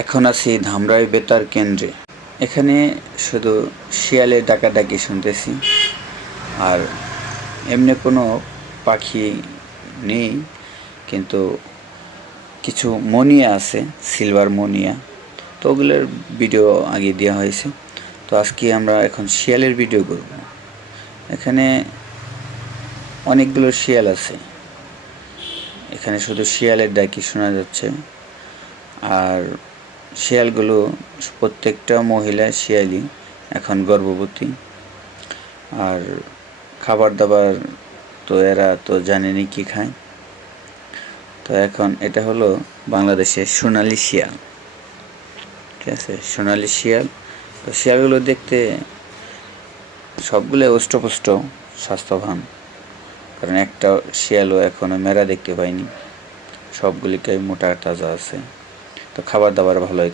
এখন আছি ধামরাই বেতার কেন্দ্রে। এখানে শুধু শিয়ালের ডাকাডাকি শুনতেছি। আর এমনি কোনো পাখি নেই, কিন্তু কিছু মনিয়া আছে, সিলভার মনিয়া। তো ওগুলোর ভিডিও আগে দেওয়া হয়েছে। তো আজকে আমরা এখন শিয়ালের ভিডিও করব। এখানে অনেকগুলো শিয়াল আছে। এখানে শুধু শিয়ালের ডাকি শোনা যাচ্ছে। আর শিয়ালগুলো প্রত্যেকটা মহিলা শিয়ালই এখন গর্ভবতী। আর খাবার দাবার তো এরা তো জানেনি কি খায়। তো এখন এটা হলো বাংলাদেশের সোনালি শিয়াল। ঠিক আছে? সোনালি শিয়াল। তো শিয়ালগুলো দেখতে সবগুলো অষ্টপুষ্ট, স্বাস্থ্যবান। কারণ একটা শিয়ালও এখনও মেরা দেখতে পাইনি সবগুলিকে মোটা, তাজা আছে। খাবার দাবার ভালোই